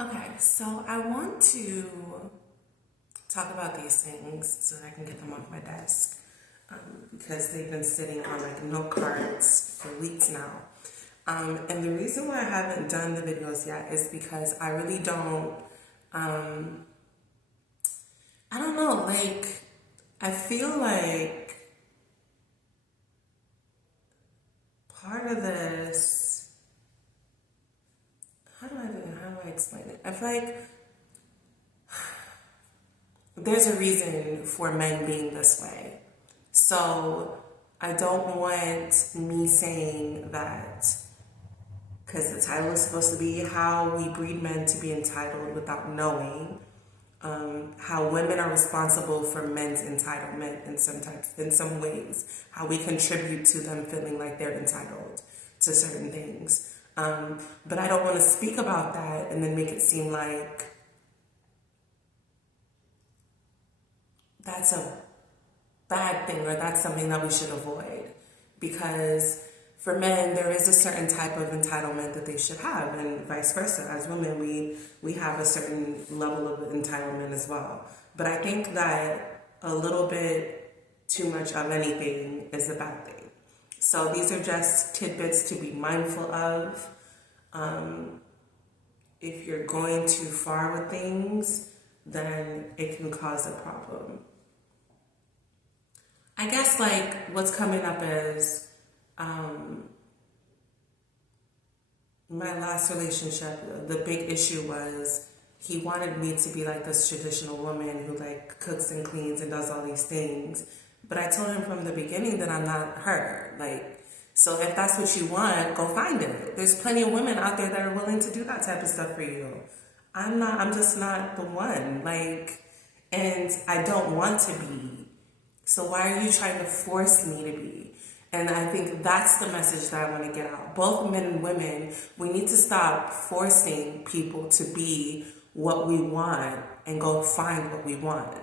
Okay, so I want to talk about these things so that I can get them off my desk because they've been sitting on like note cards for weeks now. And the reason why I haven't done the videos yet is because I really I don't know, like, I feel like part of this, how do I explain it? I feel like there's a reason for men being this way. So I don't want me saying that because the title is supposed to be how we breed men to be entitled without knowing how women are responsible for men's entitlement in some ways, how we contribute to them feeling like they're entitled to certain things. But I don't want to speak about that and then make it seem like that's a bad thing or that's something that we should avoid. Because for men, there is a certain type of entitlement that they should have, and vice versa. As women, we have a certain level of entitlement as well. But I think that a little bit too much of anything is a bad thing. So these are just tidbits to be mindful of. If you're going too far with things, then it can cause a problem. I guess like what's coming up is my last relationship, the big issue was he wanted me to be like this traditional woman who like cooks and cleans and does all these things. But I told him from the beginning that I'm not her. Like, so if that's what you want, go find it. There's plenty of women out there that are willing to do that type of stuff for you. I'm just not the one. Like, and I don't want to be. So why are you trying to force me to be? And I think that's the message that I want to get out. Both men and women, we need to stop forcing people to be what we want and go find what we want.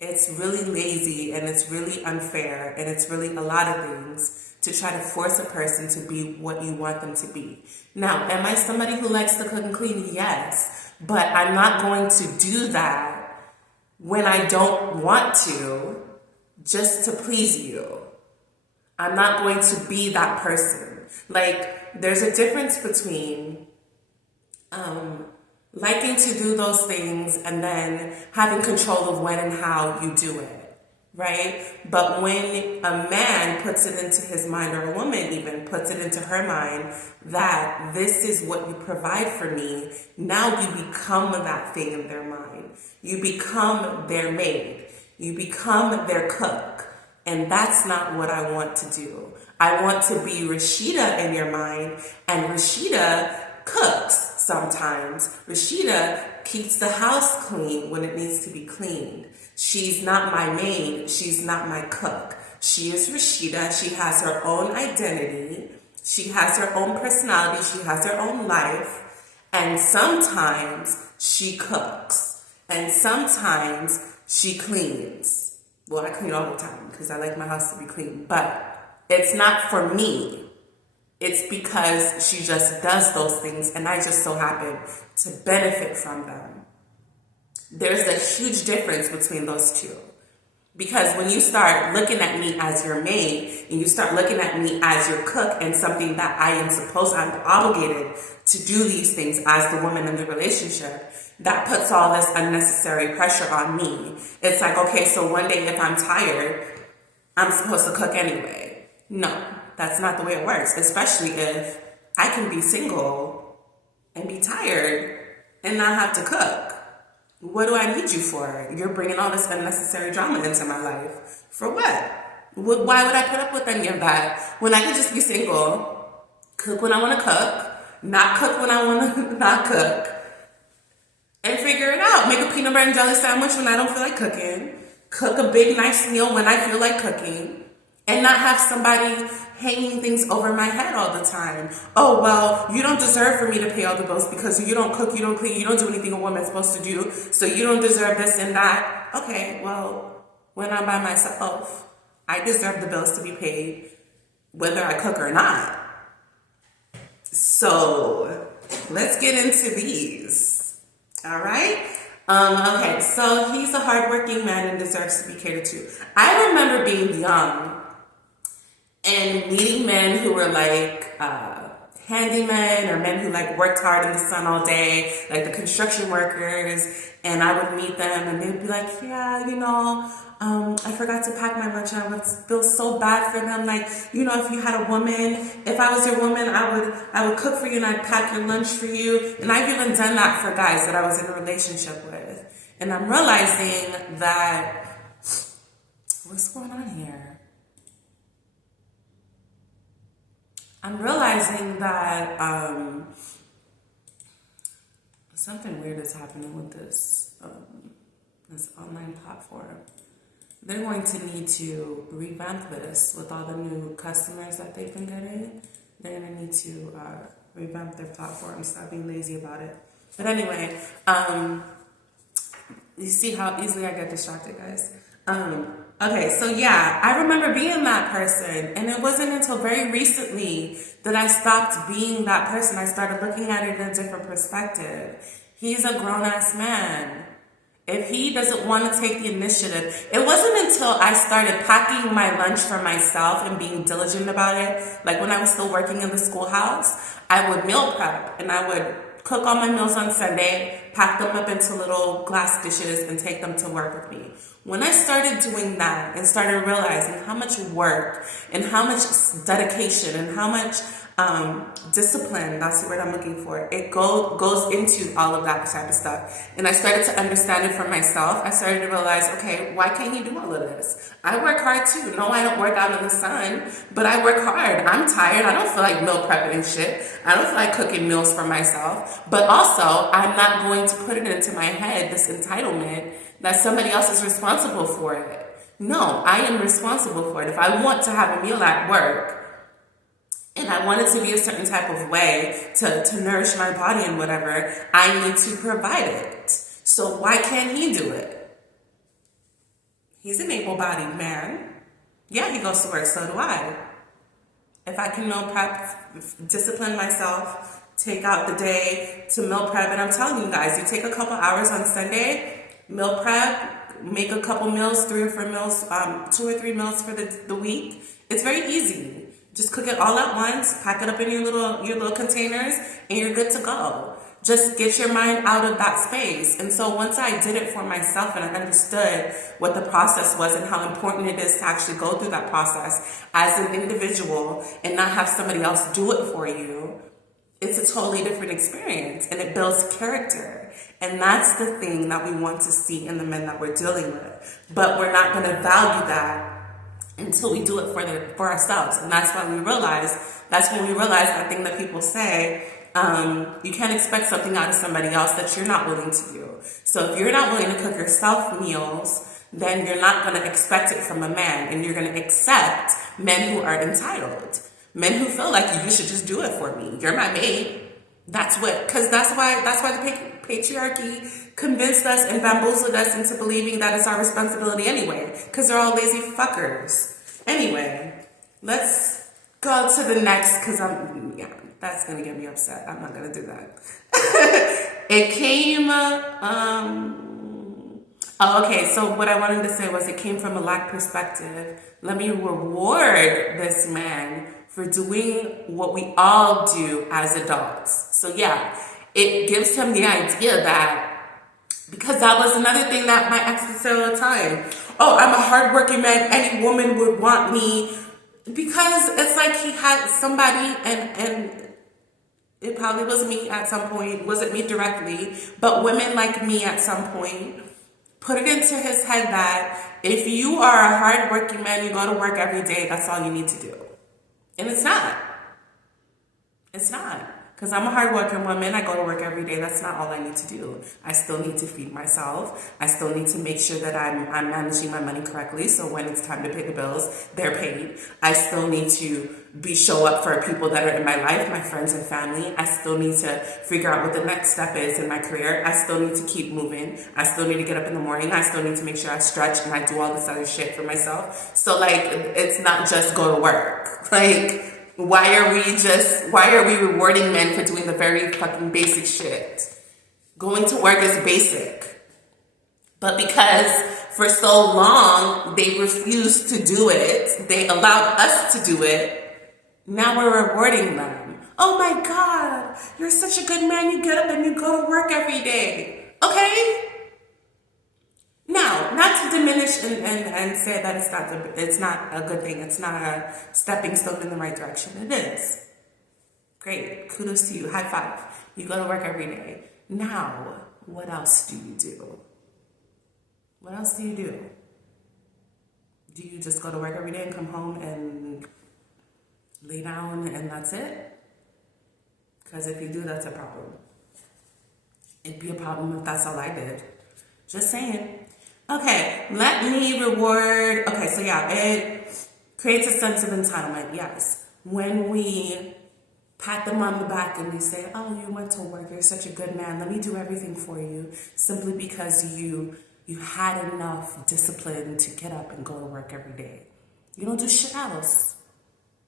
It's really lazy and it's really unfair and it's really a lot of things to try to force a person to be what you want them to be. Now, am I somebody who likes to cook and clean? Yes. But I'm not going to do that when I don't want to just to please you. I'm not going to be that person. Like, there's a difference between liking to do those things and then having control of when and how you do it, right? But when a man puts it into his mind, or a woman even puts it into her mind, that this is what you provide for me, now you become that thing in their mind. You become their maid. You become their cook. And that's not what I want to do. I want to be Rashida in your mind, and Rashida cooks sometimes. Rashida keeps the house clean when it needs to be cleaned. She's not my maid. She's not my cook. She is Rashida. She has her own identity. She has her own personality. She has her own life. And sometimes she cooks. And sometimes she cleans. Well, I clean all the time because I like my house to be clean. But it's not for me. It's because she just does those things and I just so happen to benefit from them. There's a huge difference between those two. Because when you start looking at me as your maid and you start looking at me as your cook and something that I'm obligated to do these things as the woman in the relationship, that puts all this unnecessary pressure on me. It's like, okay, so one day if I'm tired, I'm supposed to cook anyway. No, that's not the way it works, especially if I can be single and be tired and not have to cook. What do I need you for? You're bringing all this unnecessary drama into my life. For what? Why would I put up with any of that when I could just be single, cook when I want to cook, not cook when I want to not cook, and figure it out. Make a peanut butter and jelly sandwich when I don't feel like cooking, cook a big nice meal when I feel like cooking, and not have somebody hanging things over my head all the time. Oh, well, you don't deserve for me to pay all the bills because you don't cook, you don't clean, you don't do anything a woman's supposed to do, so you don't deserve this and that. Okay, well, when I'm by myself, I deserve the bills to be paid, whether I cook or not. So let's get into these. All right. Okay, so he's a hardworking man and deserves to be catered to. I remember being young and meeting men who were like handymen, or men who like worked hard in the sun all day, like the construction workers. And I would meet them and they'd be like, yeah, I forgot to pack my lunch, and I would feel so bad for them. Like, if you had a woman, if I was your woman, I would cook for you and I'd pack your lunch for you. And I've even done that for guys that I was in a relationship with. And I'm realizing that, what's going on here? I'm realizing that something weird is happening with this online platform. They're going to need to revamp this with all the new customers that they've been getting. They're going to need to revamp their platform. Stop being lazy about it. But anyway, you see how easily I get distracted, guys. Okay, so yeah, I remember being that person, and it wasn't until very recently that I stopped being that person. I started looking at it in a different perspective. He's a grown-ass man. If he doesn't want to take the initiative, it wasn't until I started packing my lunch for myself and being diligent about it, like when I was still working in the schoolhouse, I would meal prep and I would cook all my meals on Sunday, pack them up into little glass dishes, and take them to work with me. When I started doing that and started realizing how much work and how much dedication and how much discipline, that's the word I'm looking for, it goes into all of that type of stuff. And I started to understand it for myself. I started to realize, okay, why can't he do all of this? I work hard too. No, I don't work out in the sun, but I work hard. I'm tired. I don't feel like meal prepping and shit. I don't feel like cooking meals for myself. But also, I'm not going to put it into my head, this entitlement, that somebody else is responsible for it. No, I am responsible for it. If I want to have a meal at work, and I want it to be a certain type of way to nourish my body and whatever, I need to provide it. So why can't he do it? He's an able-bodied man. Yeah, he goes to work, so do I. If I can meal prep, discipline myself, take out the day to meal prep, and I'm telling you guys, you take a couple hours on Sunday, meal prep, make a couple meals, 3 or 4 meals, 2 or 3 meals for the week. It's very easy. Just cook it all at once, pack it up in your little containers, and you're good to go. Just get your mind out of that space. And so once I did it for myself and I understood what the process was and how important it is to actually go through that process as an individual and not have somebody else do it for you, it's a totally different experience, and it builds character. And that's the thing that we want to see in the men that we're dealing with. But we're not going to value that until we do it for ourselves. And that's when we realize that thing that people say, you can't expect something out of somebody else that you're not willing to do. So if you're not willing to cook yourself meals, then you're not going to expect it from a man, and you're going to accept men who are entitled, men who feel like you should just do it for me. You're my maid. That's why the patriarchy convinced us and bamboozled us into believing that it's our responsibility anyway, because they're all lazy fuckers. Anyway, let's go to the next, because that's gonna get me upset. I'm not gonna do that. It came okay, so what I wanted to say was it came from a lack perspective. Let me reward this man for doing what we all do as adults. So yeah, it gives him the idea that, because that was another thing that my ex would say all the time. Oh, I'm a hardworking man. Any woman would want me. Because it's like he had somebody, and it probably was me at some point. Wasn't me directly, but women like me at some point put it into his head that if you are a hardworking man, you go to work every day, that's all you need to do. And it's not. It's not. Because I'm a hardworking woman, I go to work every day. That's not all I need to do. I still need to feed myself. I still need to make sure that I'm managing my money correctly. So when it's time to pay the bills, they're paid. I still need to show up for people that are in my life, my friends and family. I still need to figure out what the next step is in my career. I still need to keep moving. I still need to get up in the morning. I still need to make sure I stretch and I do all this other shit for myself. So like, it's not just go to work. Like, why are we rewarding men for doing the very fucking basic shit? Going to work is basic. But because for so long they refused to do it, they allowed us to do it, now we're rewarding them. Oh my God, you're such a good man. You get up and you go to work every day. Okay? Now, not to diminish and say that it's not a good thing. It's not a stepping stone in the right direction. It is. Great. Kudos to you. High five. You go to work every day. Now, what else do you do? What else do you do? Do you just go to work every day and come home and lay down and that's it? Because if you do, that's a problem. It'd be a problem if that's all I did. Just saying. Okay, let me reward. Okay, so yeah, it creates a sense of entitlement, yes. When we pat them on the back and we say, oh, you went to work, you're such a good man, let me do everything for you, simply because you had enough discipline to get up and go to work every day. You don't do shit else.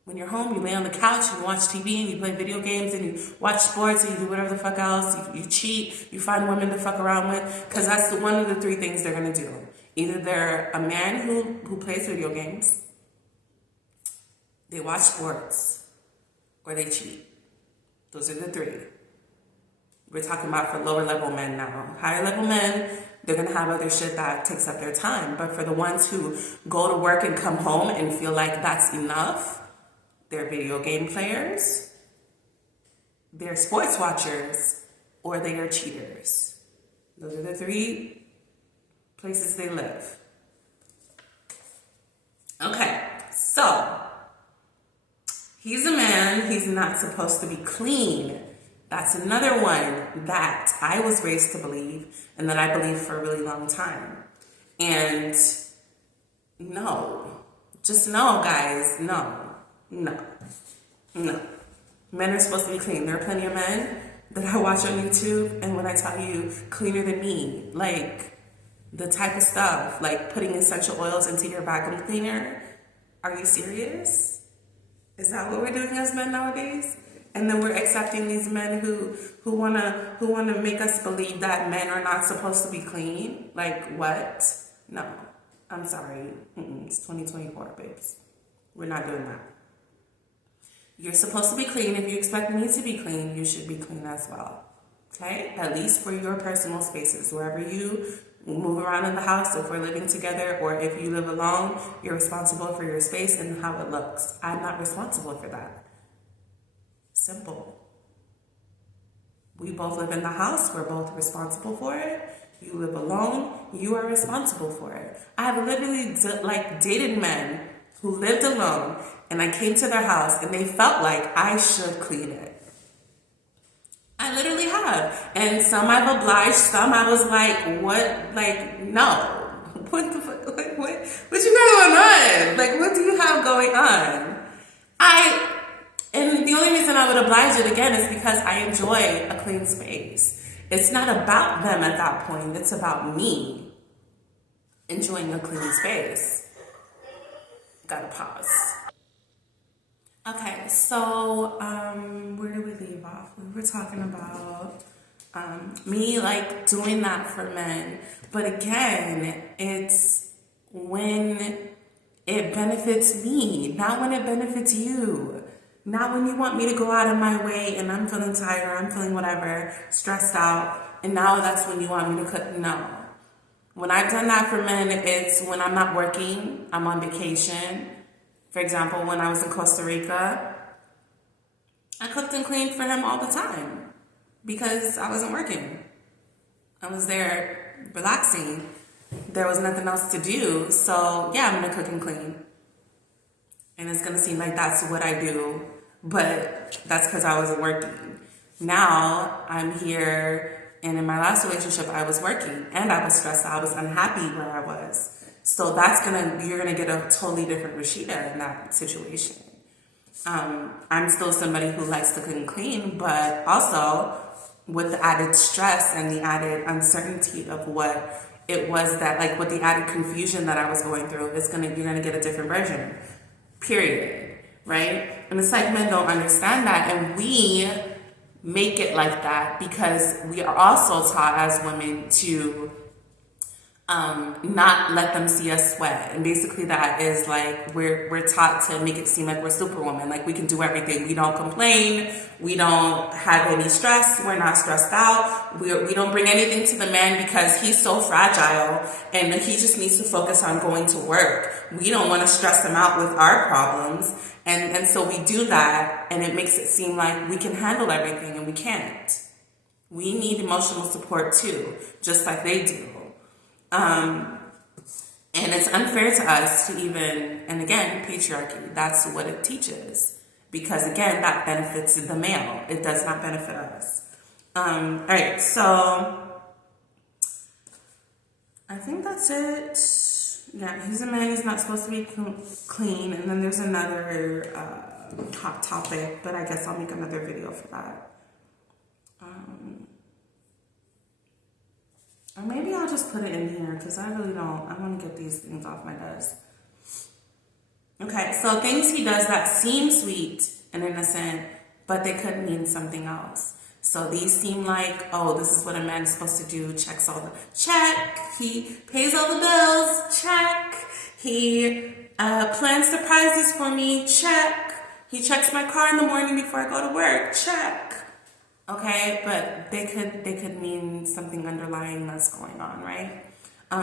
When you're home, you lay on the couch, you watch TV, and you play video games, and you watch sports, and you do whatever the fuck else. You cheat, you find women to fuck around with, because that's one of the three things they're going to do. Either they're a man who plays video games, they watch sports, or they cheat. Those are the three. We're talking about for lower level men now. Higher level men, they're going to have other shit that takes up their time. But for the ones who go to work and come home and feel like that's enough, they're video game players, they're sports watchers, or they are cheaters. Those are the three places they live. Okay, so he's a man, he's not supposed to be clean. That's another one that I was raised to believe and that I believed for a really long time. And no, just no, guys, no. No. Men are supposed to be clean. There are plenty of men that I watch on YouTube, and when I tell you cleaner than me, like the type of stuff, like putting essential oils into your vacuum cleaner, are you serious? Is that what we're doing as men nowadays? And then we're accepting these men who wanna make us believe that men are not supposed to be clean? Like what? No. I'm sorry. It's 2024, babes. We're not doing that. You're supposed to be clean. If you expect me to be clean, you should be clean as well. Okay? At least for your personal spaces. Wherever you move around in the house, if we're living together, or if you live alone, you're responsible for your space and how it looks. I'm not responsible for that. Simple. We both live in the house. We're both responsible for it. You live alone. You are responsible for it. I have literally dated men who lived alone, and I came to their house and they felt like I should clean it. I literally have. And some I've obliged, some I was like, what? Like, no. What the fuck? What you got going on? Like, what do you have going on? And the only reason I would oblige it again is because I enjoy a clean space. It's not about them at that point. It's about me enjoying a clean space. Gotta pause. Okay, so where did we leave off? We were talking about me like doing that for men. But again, it's when it benefits me, not when it benefits you. Not when you want me to go out of my way and I'm feeling tired or I'm feeling whatever, stressed out, and now that's when you want me to cook. No. When I've done that for men, it's when I'm not working, I'm on vacation. For example, when I was in Costa Rica, I cooked and cleaned for him all the time because I wasn't working. I was there relaxing. There was nothing else to do. So yeah, I'm gonna cook and clean. And it's gonna seem like that's what I do, but that's because I wasn't working. Now I'm here, and in my last relationship, I was working and I was stressed out. I was unhappy where I was. So you're gonna get a totally different Rashida in that situation. I'm still somebody who likes to cook and clean, but also with the added stress and the added uncertainty of what it was that, like, with the added confusion that I was going through, you're gonna get a different version. Period. Right? And it's like men don't understand that, and we make it like that because we are also taught as women to not let them see us sweat. And basically that is like we're taught to make it seem like we're superwoman, like we can do everything. We don't complain, we don't have any stress, we're not stressed out, we don't bring anything to the man because he's so fragile and he just needs to focus on going to work. We don't want to stress him out with our problems, and so we do that, and it makes it seem like we can handle everything, and we can't. We need emotional support too, just like they do. And it's unfair to us to even, and again, patriarchy, that's what it teaches. Because again, that benefits the male. It does not benefit us. All right, so I think that's it. Yeah, he's a man, he's not supposed to be clean. And then there's another hot topic, but I guess I'll make another video for that. Or maybe I'll just put it in here because I really don't. I want to get these things off my desk. Okay, so things he does that seem sweet and innocent, but they could mean something else. So these seem like, oh, this is what a man is supposed to do. Check. He pays all the bills. Check. He plans surprises for me. Check. He checks my car in the morning before I go to work. Check. Okay, but they could mean something underlying that's going on, right?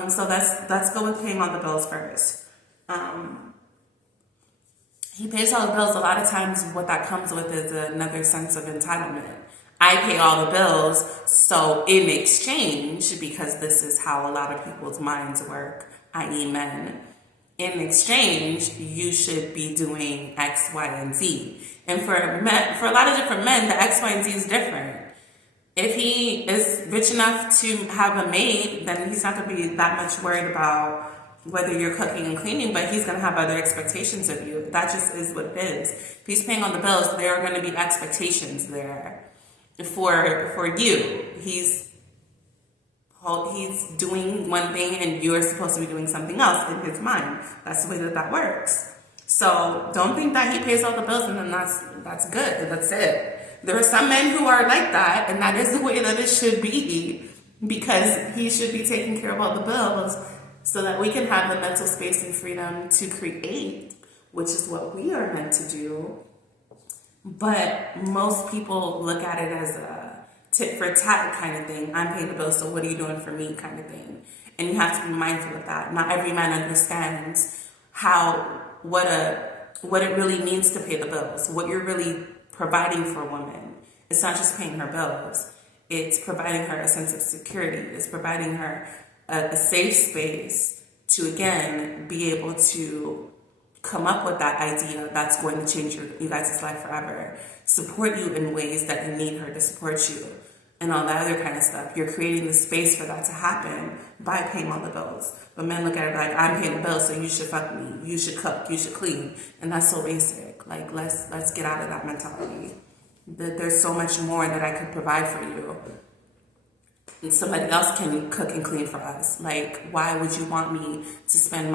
So let's go with paying all the bills first. He pays all the bills. A lot of times what that comes with is another sense of entitlement. I pay all the bills, so in exchange, because this is how a lot of people's minds work, i.e. men, in exchange, you should be doing X, Y, and Z. And for a lot of different men, the X, Y, and Z is different. If he is rich enough to have a maid, then he's not going to be that much worried about whether you're cooking and cleaning, but he's going to have other expectations of you. That just is what it is. If he's paying all the bills, there are going to be expectations there for you. He's doing one thing and you're supposed to be doing something else in his mind. That's the way that works. So don't think that he pays all the bills and then that's good. That's it. There are some men who are like that, and that is the way that it should be, because he should be taking care of all the bills so that we can have the mental space and freedom to create, which is what we are meant to do. But most people look at it as a tit for tat kind of thing. I'm paying the bills, so what are you doing for me kind of thing. And you have to be mindful of that. Not every man understands what it really means to pay the bills, what you're really providing for a woman. It's not just paying her bills. It's providing her a sense of security. It's providing her a safe space to, again, be able to come up with that idea that's going to change you guys' life forever. Support you in ways that you need her to support you, and all that other kind of stuff. You're creating the space for that to happen by paying all the bills. But men look at it like, I'm paying the bills, so you should fuck me, you should cook, you should clean. And that's so basic. Like, let's get out of that mentality. There's so much more that I could provide for you. And somebody else can cook and clean for us. Like, why would you want me to spend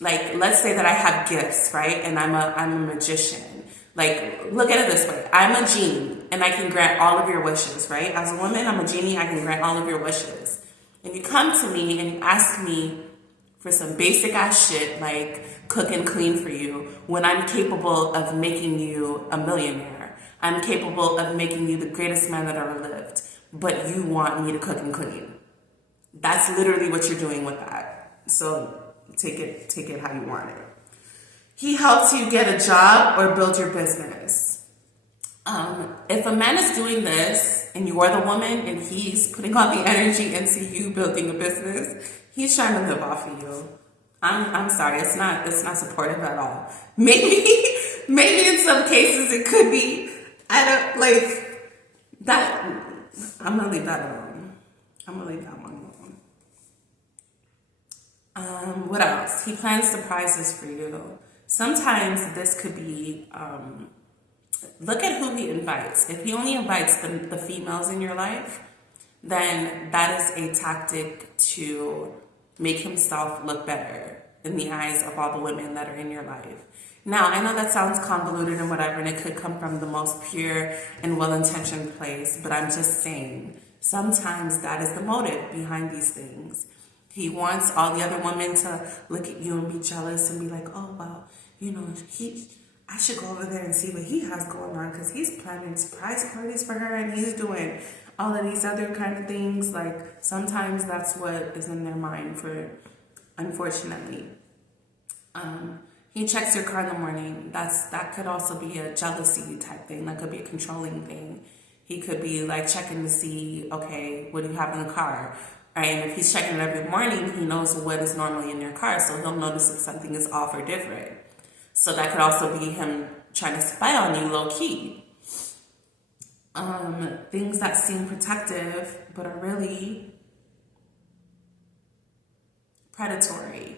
let's say that I have gifts, right? And I'm a magician. Like, look at it this way. I'm a genie, and I can grant all of your wishes, right? As a woman, I'm a genie. I can grant all of your wishes. And you come to me and you ask me for some basic ass shit, like cook and clean for you, when I'm capable of making you a millionaire. I'm capable of making you the greatest man that ever lived. But you want me to cook and clean. That's literally what you're doing with that. So take it how you want it. He helps you get a job or build your business. If a man is doing this and you are the woman and he's putting all the energy into you building a business, he's trying to live off of you. I'm sorry, it's not supportive at all. Maybe in some cases it could be. I don't like that. I'm gonna leave that alone. What else? He plans surprises for you. Sometimes this could be, look at who he invites. If he only invites the females in your life, then that is a tactic to make himself look better. in the eyes of all the women that are in your life. Now, I know that sounds convoluted and whatever, and it could come from the most pure and well-intentioned place, but I'm just saying, sometimes that is the motive behind these things. He wants all the other women to look at you and be jealous and be like, oh, well, I should go over there and see what he has going on because he's planning surprise parties for her and he's doing all of these other kind of things. Like, sometimes that's what is in their mind unfortunately. He checks your car in the morning. That could also be a jealousy type thing. That could be a controlling thing. He could be like checking to see, okay, what do you have in the car? Right? And if he's checking it every morning, he knows what is normally in your car, so he'll notice if something is off or different. So that could also be him trying to spy on you low key. Things that seem protective but are really predatory.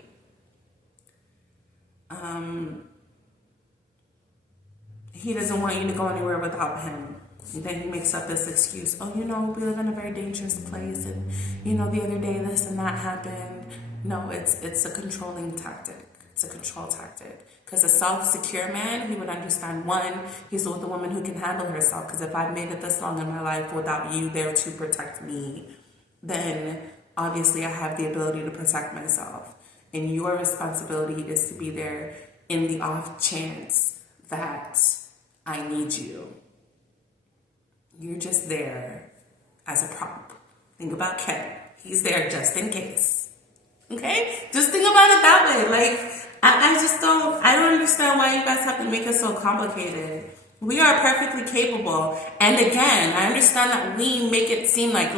He doesn't want you to go anywhere without him. And then he makes up this excuse. Oh, we live in a very dangerous place, and the other day this and that happened. No, it's a controlling tactic. It's a control tactic. Because a self-secure man, he would understand, one, he's with a woman who can handle herself. Because if I've made it this long in my life without you there to protect me, then obviously I have the ability to protect myself. And your responsibility is to be there in the off chance that I need you. You're just there as a prop. Think about Ken. He's there just in case. Okay? Just think about it that way. Like, I don't understand why you guys have to make it so complicated. We are perfectly capable. And again, I understand that we make it seem like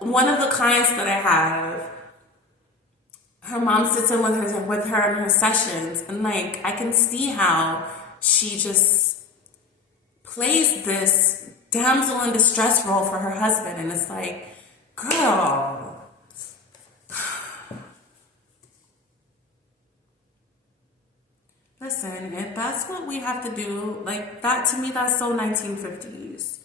one of the clients that I have, her mom sits in with her in her sessions, and I can see how she just plays this damsel in distress role for her husband, and it's like, girl, listen, if that's what we have to do, that to me, that's so 1950s.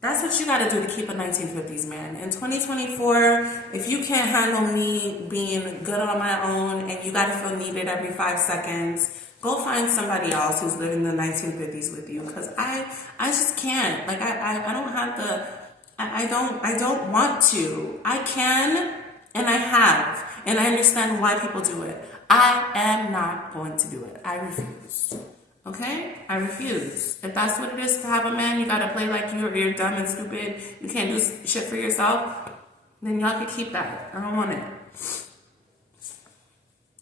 That's what you gotta do to keep a 1950s man. In 2024, if you can't handle me being good on my own and you gotta feel needed every 5 seconds, go find somebody else who's living the 1950s with you. Because I just can't. I don't have the, I don't want to. I can, and I have. And I understand why people do it. I am not going to do it. I refuse. Okay? I refuse. If that's what it is to have a man, you gotta play like you're dumb and stupid, you can't do shit for yourself, then y'all can keep that. I don't want it.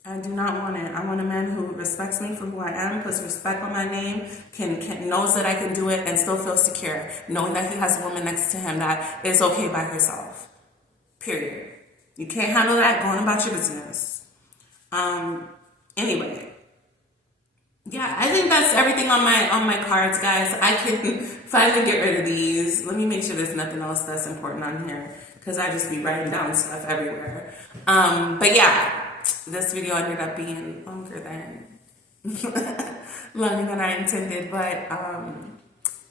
I do not want it. I want a man who respects me for who I am, puts respect on my name, knows that I can do it and still feel secure, knowing that he has a woman next to him that is okay by herself. Period. You can't handle that, going about your business. Anyway. Yeah, I think that's everything on my cards, guys. I can finally get rid of these. Let me make sure there's nothing else that's important on here, because I just be writing down stuff everywhere. But yeah, this video ended up being longer than I intended. But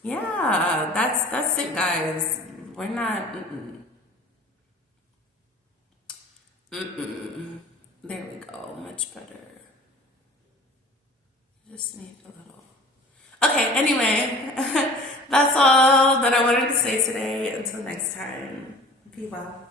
yeah, that's it, guys. We're not. There we go. Much better. Just need a little. Okay, anyway, that's all that I wanted to say today. Until next time, be well.